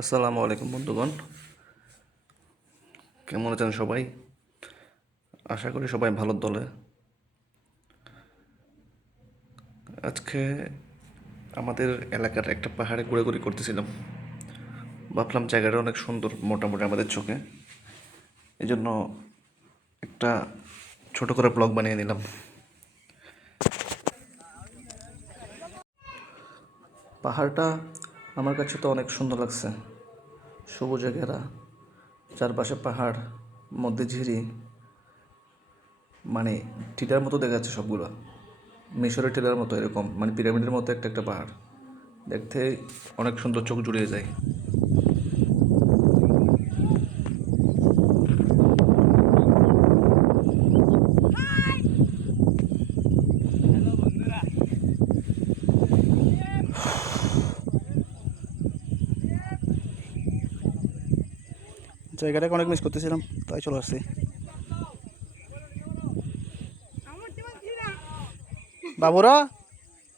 আসসালামু আলাইকুম বন্ধুগণ, কেমন আছেন সবাই? আশা করি সবাই ভালো দলে। আজকে আমাদের এলাকার একটা পাহাড়ে ঘোরাঘুরি করতেছিলাম। ভাবলাম জায়গাটা অনেক সুন্দর মোটামুটি আমাদের চোখে, এই জন্য একটা ছোট করে ব্লগ বানিয়ে নিলাম। পাহাড়টা আমার কাছে তো অনেক সুন্দর লাগছে, সবুজে ঘেরা, চারপাশে পাহাড়, মধ্যে ঝিরি, মানে টিলার মতো দেখা যাচ্ছে সবগুলো, মিশরের টিলার মতো, এরকম মানে পিরামিডের মতো একটা একটা পাহাড় দেখতে অনেক সুন্দর, চোখ জুড়িয়ে যায়। জায়গাটাকে অনেক মিস করতেছিলাম, তাই চলে আসছি। বাবুরা,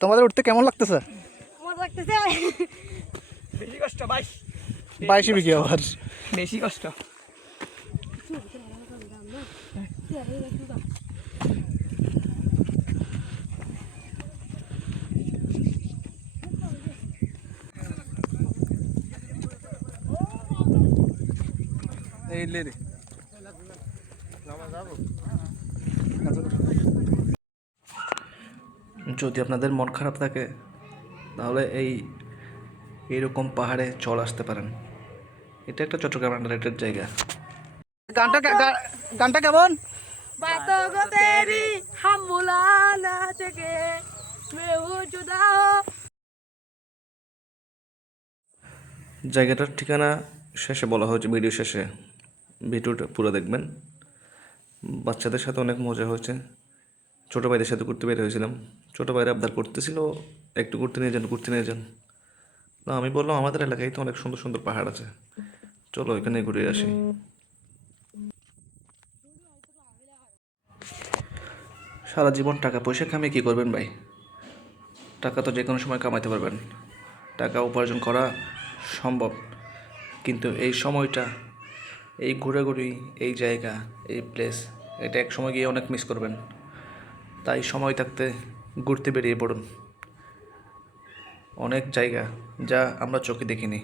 তোমাদের উঠতে কেমন লাগতেছে? আমার লাগতেছে বেশি কষ্ট ভাই, 22 বিঘি আবার বেশি কষ্ট। এই লে রে। যদি আপনাদের মন খারাপ থাকে তাহলে এইরকম পাহাড়ে চলে আসতে পারেন। এটা একটা চট্টগ্রাম আন্ডাররেটেড জায়গা। গানটা কেমন? बातों को तेरी हम भुला ना सके मैं हूँ जुदा हो। জায়গাটার ঠিকানা শেষে বলা হয়েছে, ভিডিও শেষে, ভিডিওটা পুরো দেখবেন। বাচ্চাদের সাথে অনেক মজা হয়েছে, ছোটো ভাইদের সাথে ঘুরতে বের হয়েছিলাম। ছোটো ভাইরা আবদার করতেছিল একটু ঘুরতে নিয়ে যান, ঘুরতে নিয়ে যান। তো আমি বললাম আমাদের এলাকায় তো অনেক সুন্দর সুন্দর পাহাড় আছে, চলো এখানে ঘুরে আসি। সারা জীবন টাকা পয়সা কামিয়ে কী করবেন ভাই? টাকা তো যে কোনো সময় কামাইতে পারবেন, টাকা উপার্জন করা সম্ভব, কিন্তু এই সময়টা, এই ঘোরাঘুরি, এই জায়গা, এই প্লেস, এটা এক সময় গিয়ে অনেক মিস করবেন। তাই সময় থাকতে ঘুরতে বেরিয়ে পড়ুন। অনেক জায়গা যা আমরা চোখে দেখিনি,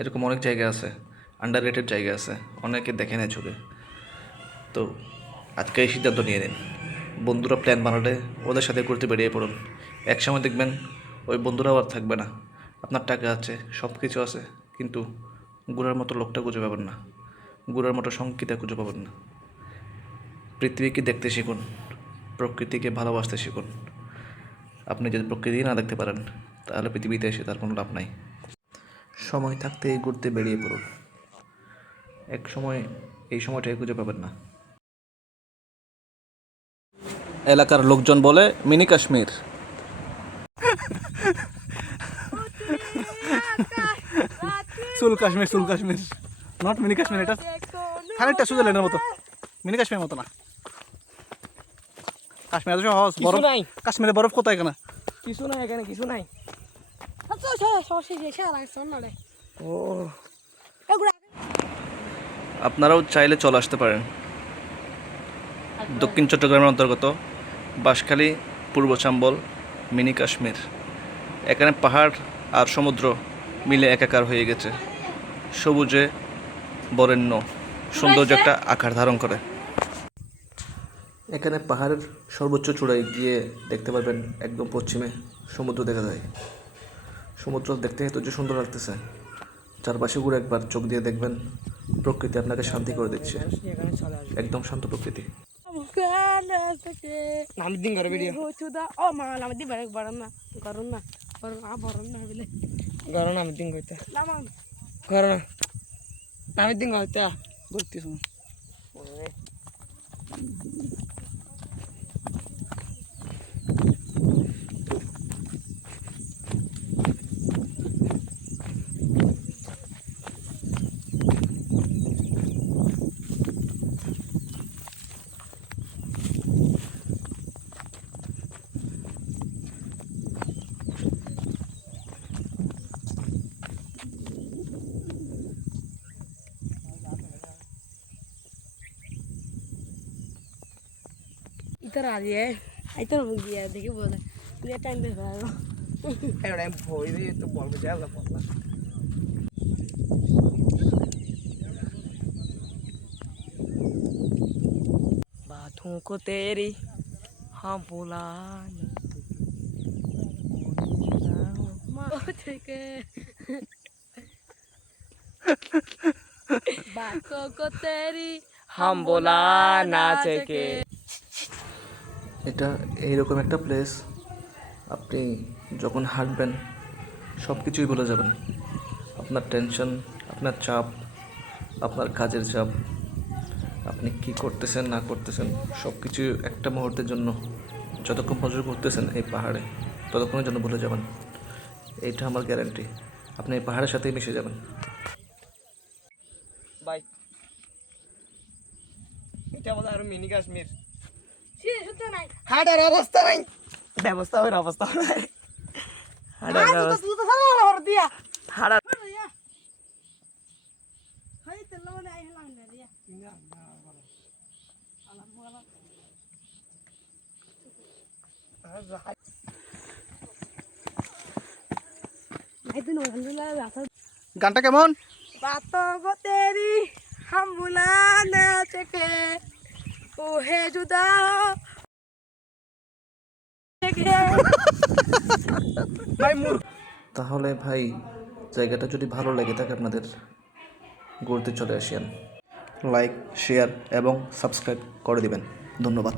এরকম অনেক জায়গা আছে, আন্ডার রেটেড জায়গা আছে, অনেকে দেখে নেয় চোখে। তো আজকে এই সিদ্ধান্ত নিয়ে নিন, বন্ধুরা প্ল্যান বানালে ওদের সাথে ঘুরতে বেরিয়ে পড়ুন। এক সময় দেখবেন ওই বন্ধুরাও আর থাকবে না। আপনার টাকা আছে, সব কিছু আছে, কিন্তু ঘোরার মতো লোকটা খুঁজে পাবেন না, ঘোরার মতো সঙ্গীতা খুঁজে পাবেন না। পৃথিবীকে দেখতে শিখুন, প্রকৃতিকে ভালোবাসতে শিখুন। আপনি যদি প্রকৃতি না দেখতে পারেন তাহলে পৃথিবীতে এসে তার কোনো লাভ নাই। সময় থাকতে ঘুরতে বেরিয়ে পড়ুন, এক সময় এই সময়টাই খুঁজে পাবেন না। এলাকার লোকজন বলে মিনি কাশ্মীর। সুল কাশ্মীর, নট মিনি কাশ্মীর। এটা খানিকটা সুইজারল্যান্ডের মতো, মিনি কাশ্মীরের মতো না। কাশ্মীর এত সহজ, কিছু বরফ। নাই, কাশ্মীরে বরফ কোথায় এখানে? কিছু নাই এখানে, কিছু নাই। আচ্ছা সরষে এসে আর আসছে না ও আপনারাও চাইলে চলে আসতে পারেন। দক্ষিণ চট্টগ্রামের অন্তর্গত বাঁশখালী, পূর্ব চাম্বল, মিনি কাশ্মীর। এখানে পাহাড় আর সমুদ্র মিলে একাকার হয়ে গেছে, সবুজে বরেণ্য সৌন্দর্য একটা আকার ধারণ করে। এখানে পাহাড়ের সর্বোচ্চ চূড়ায় গিয়ে দেখতে পারবেন একদম পশ্চিমে সমুদ্র দেখা যায়। সমুদ্র দেখতে এত যে সুন্দর লাগতেছে, চারপাশে ঘুরে একবার চোখ দিয়ে দেখবেন, প্রকৃতি আপনাকে শান্তি করে দিচ্ছে, এখানে চলে আসবে। একদম শান্ত প্রকৃতি। নামির দিন করে ভিডিও ও মা নাম দি বরণ না বরণ না বলে ঘর নামির দিন করতে, লামাং ঘর না নামির দিন করতে ঘুরতেছ? इधर आ रही है इधर हो गया देखिए बोल ये टाइम दे रहा है এবার আমি ভয় দিয়ে তো বলবো যা বললাম बातों को तेरी हाँ बोला ठीक है बातों को तेरी हम बोला ना चेके এটা এইরকম একটা প্লেস, আপনি যখন হাঁটবেন সব কিছুই ভুলে যাবেন। আপনার টেনশন, আপনার চাপ, আপনার কাজের চাপ, আপনি কি করতেছেন না করতেছেন সব কিছু একটা মুহূর্তের জন্য, যতক্ষণ পর্যন্ত ঘুরতেছেন এই পাহাড়ে ততক্ষণের জন্য ভুলে যাবেন। এইটা আমার গ্যারান্টি, আপনি এই পাহাড়ের সাথেই মিশে যাবেন। বাই এটা আমাদের আর মিনি কাশ্মীর শুতে নাই হাঁটার অবস্থা নাই ব্যবস্থা হওয়ার অবস্থা নাই হাঁটার ব্যবস্থা तू तो साला और दिया হাঁটার हाय तेला वाला आई हला ना दिया भाई तू अलहमदुलिल्लाह रास्ता গানটা কেমন? बातों को तेरी हम भुला ना सके ओ है जुदा ভাই মুর তাহলে ভাই জায়গাটা যদি ভালো লেগে থাকে আপনাদের, ঘুরতে চলে আসেন। লাইক, শেয়ার এবং সাবস্ক্রাইব করে দিবেন। ধন্যবাদ।